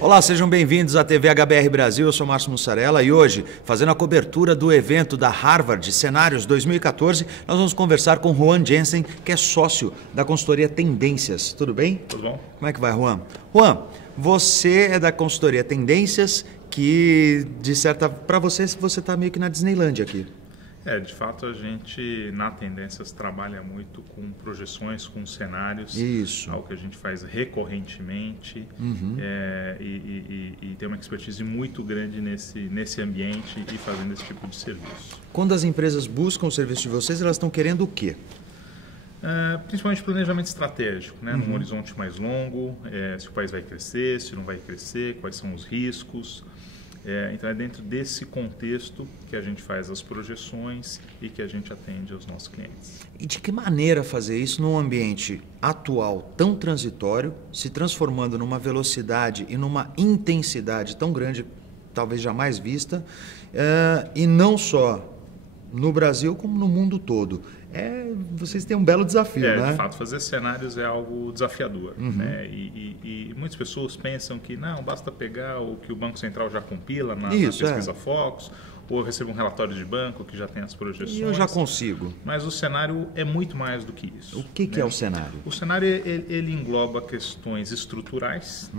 Olá, sejam bem-vindos à TV HBR Brasil, eu sou Márcio Mussarella e hoje, fazendo a cobertura do evento da Harvard Cenários 2014, nós vamos conversar com Juan Jensen, que é sócio da consultoria Tendências. Tudo bem? Tudo bom. Como é que vai, Juan? Juan, você é da consultoria Tendências, que, para você está meio que na Disneylândia aqui. De fato, a gente, na Tendências, trabalha muito com projeções, com cenários. Isso. Algo que a gente faz recorrentemente e tem uma expertise muito grande nesse ambiente e fazendo esse tipo de serviço. Quando as empresas buscam o serviço de vocês, elas estão querendo o quê? Principalmente planejamento estratégico, né? Num horizonte mais longo, se o país vai crescer, se não vai crescer, quais são os riscos. Então é dentro desse contexto que a gente faz as projeções e que a gente atende aos nossos clientes. E de que maneira fazer isso num ambiente atual tão transitório, se transformando numa velocidade e numa intensidade tão grande, talvez jamais vista, e não só no Brasil como no mundo todo? Vocês têm um belo desafio, né? De fato, fazer cenários é algo desafiador. Né? E muitas pessoas pensam que não, basta pegar o que o Banco Central já compila na pesquisa Focus, ou eu recebo um relatório de banco que já tem as projeções. E eu já consigo. Mas o cenário é muito mais do que isso. O que é o cenário? O cenário ele engloba questões estruturais,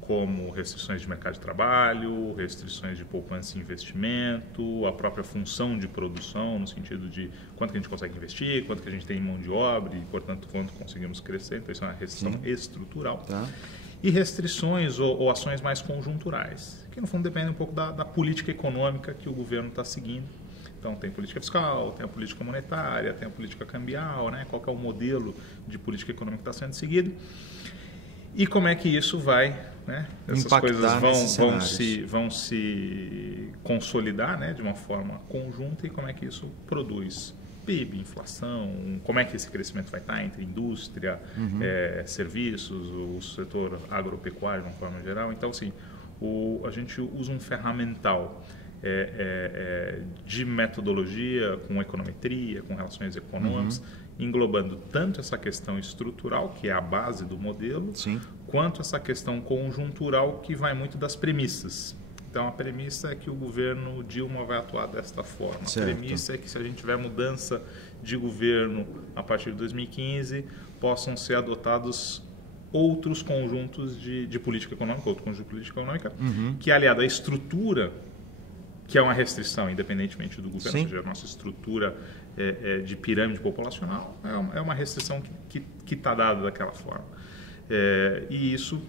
como restrições de mercado de trabalho, restrições de poupança e investimento, a própria função de produção, no sentido de quanto que a gente consegue investir, quanto que a gente tem em mão de obra e, portanto, quanto conseguimos crescer. Então, isso é uma restrição estrutural. Tá. E restrições ou ações mais conjunturais, que no fundo dependem um pouco da política econômica que o governo está seguindo. Então tem política fiscal, tem a política monetária, tem a política cambial, né? Qual que é o modelo de política econômica que está sendo seguido e como é que isso vai, né? Essas coisas vão se consolidar, né? De uma forma conjunta e como é que isso produz PIB, inflação, como é que esse crescimento vai estar entre indústria, serviços, o setor agropecuário de uma forma geral. Então, assim, a gente usa um ferramental de metodologia, com econometria, com relações econômicas, englobando tanto essa questão estrutural, que é a base do modelo, quanto essa questão conjuntural, que vai muito das premissas. Então, a premissa é que o governo Dilma vai atuar desta forma. Certo. A premissa é que, se a gente tiver mudança de governo a partir de 2015, possam ser adotados outros conjuntos de política econômica, outro conjunto de política econômica, que, aliado à estrutura, que é uma restrição, independentemente do governo, ou seja, a nossa estrutura de pirâmide populacional, é uma restrição que está dada daquela forma. E isso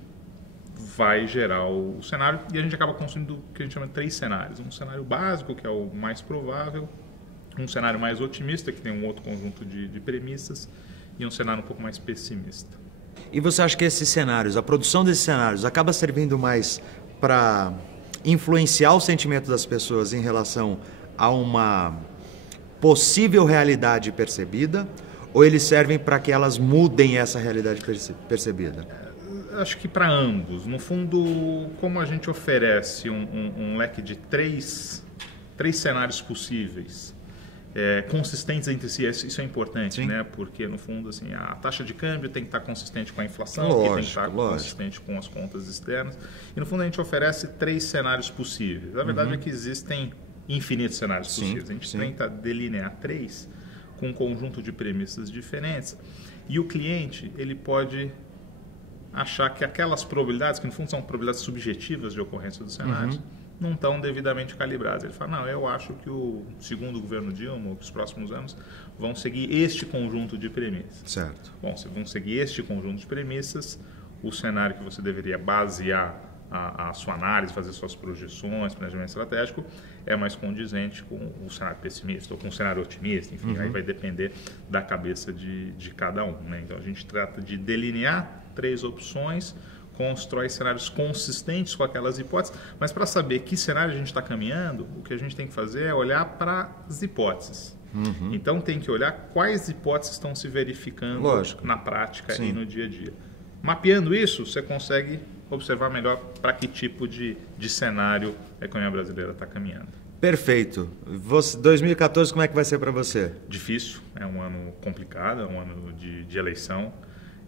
vai gerar o cenário e a gente acaba construindo o que a gente chama de 3 cenários. Um cenário básico, que é o mais provável, um cenário mais otimista, que tem um outro conjunto de premissas, e um cenário um pouco mais pessimista. E você acha que esses cenários, a produção desses cenários, acaba servindo mais para influenciar o sentimento das pessoas em relação a uma possível realidade percebida, ou eles servem para que elas mudem essa realidade percebida? Acho que para ambos. No fundo, como a gente oferece um leque de três cenários possíveis, consistentes entre si, isso é importante, né? Porque, no fundo, assim, a taxa de câmbio tem que estar consistente com a inflação, que tem que estar consistente com as contas externas. E, no fundo, a gente oferece 3 cenários possíveis. A verdade é que existem infinitos cenários possíveis. A gente tenta delinear 3 com um conjunto de premissas diferentes. E o cliente, ele pode achar que aquelas probabilidades, que no fundo são probabilidades subjetivas de ocorrência dos cenários, não estão devidamente calibradas. Ele fala, não, eu acho que o segundo governo Dilma, ou que os próximos anos, vão seguir este conjunto de premissas. Certo. Bom, se vão seguir este conjunto de premissas, o cenário que você deveria basear a sua análise, fazer suas projeções, planejamento estratégico, é mais condizente com o cenário pessimista ou com o cenário otimista. Enfim, aí vai depender da cabeça de cada um, né? Então, a gente trata de delinear 3 opções, constrói cenários consistentes com aquelas hipóteses, mas para saber que cenário a gente está caminhando, o que a gente tem que fazer é olhar para as hipóteses. Então, tem que olhar quais hipóteses estão se verificando na prática e no dia a dia. Mapeando isso, você consegue observar melhor para que tipo de cenário a economia brasileira está caminhando. Perfeito. 2014, como é que vai ser para você? Difícil, é um ano complicado, é um ano de eleição.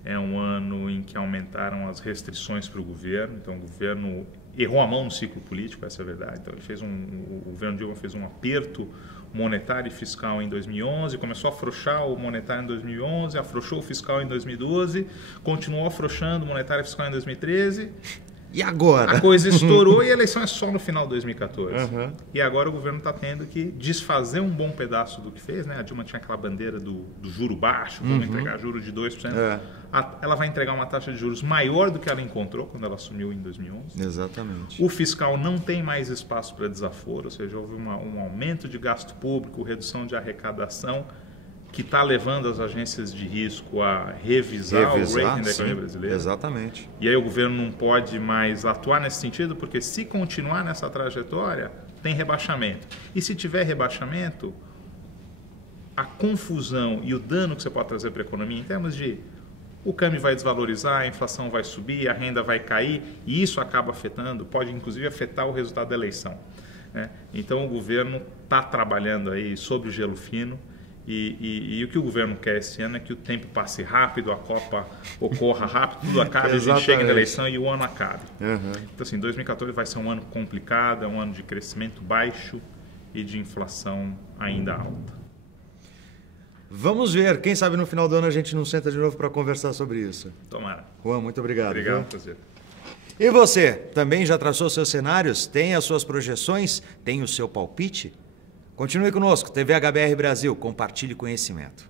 é um ano em que aumentaram as restrições para o governo. Então, o governo errou a mão no ciclo político, essa é a verdade. Então, o governo Dilma fez um aperto monetário e fiscal em 2011, começou a afrouxar o monetário em 2011, afrouxou o fiscal em 2012, continuou afrouxando o monetário e fiscal em 2013. E agora? A coisa estourou e a eleição é só no final de 2014. Uhum. E agora o governo está tendo que desfazer um bom pedaço do que fez, né? A Dilma tinha aquela bandeira do juro baixo, vamos entregar juro de 2%. Ela vai entregar uma taxa de juros maior do que ela encontrou quando ela assumiu em 2011. Exatamente. O fiscal não tem mais espaço para desaforo, ou seja, houve um aumento de gasto público, redução de arrecadação, que está levando as agências de risco a revisar o rating da economia brasileira. Exatamente. E aí o governo não pode mais atuar nesse sentido, porque se continuar nessa trajetória, tem rebaixamento. E se tiver rebaixamento, a confusão e o dano que você pode trazer para a economia em termos de o câmbio vai desvalorizar, a inflação vai subir, a renda vai cair, e isso acaba afetando, pode inclusive afetar o resultado da eleição, né? Então o governo está trabalhando aí sobre o gelo fino. E o que o governo quer esse ano é que o tempo passe rápido, a Copa ocorra rápido, tudo acabe, a gente chegue na eleição e o ano acabe. Então, assim, 2014 vai ser um ano complicado, é um ano de crescimento baixo e de inflação ainda alta. Vamos ver, quem sabe no final do ano a gente não senta de novo para conversar sobre isso. Tomara. Juan, muito obrigado. Obrigado, prazer. E você, também já traçou seus cenários? Tem as suas projeções? Tem o seu palpite? Continue conosco, TV HBR Brasil, compartilhe conhecimento.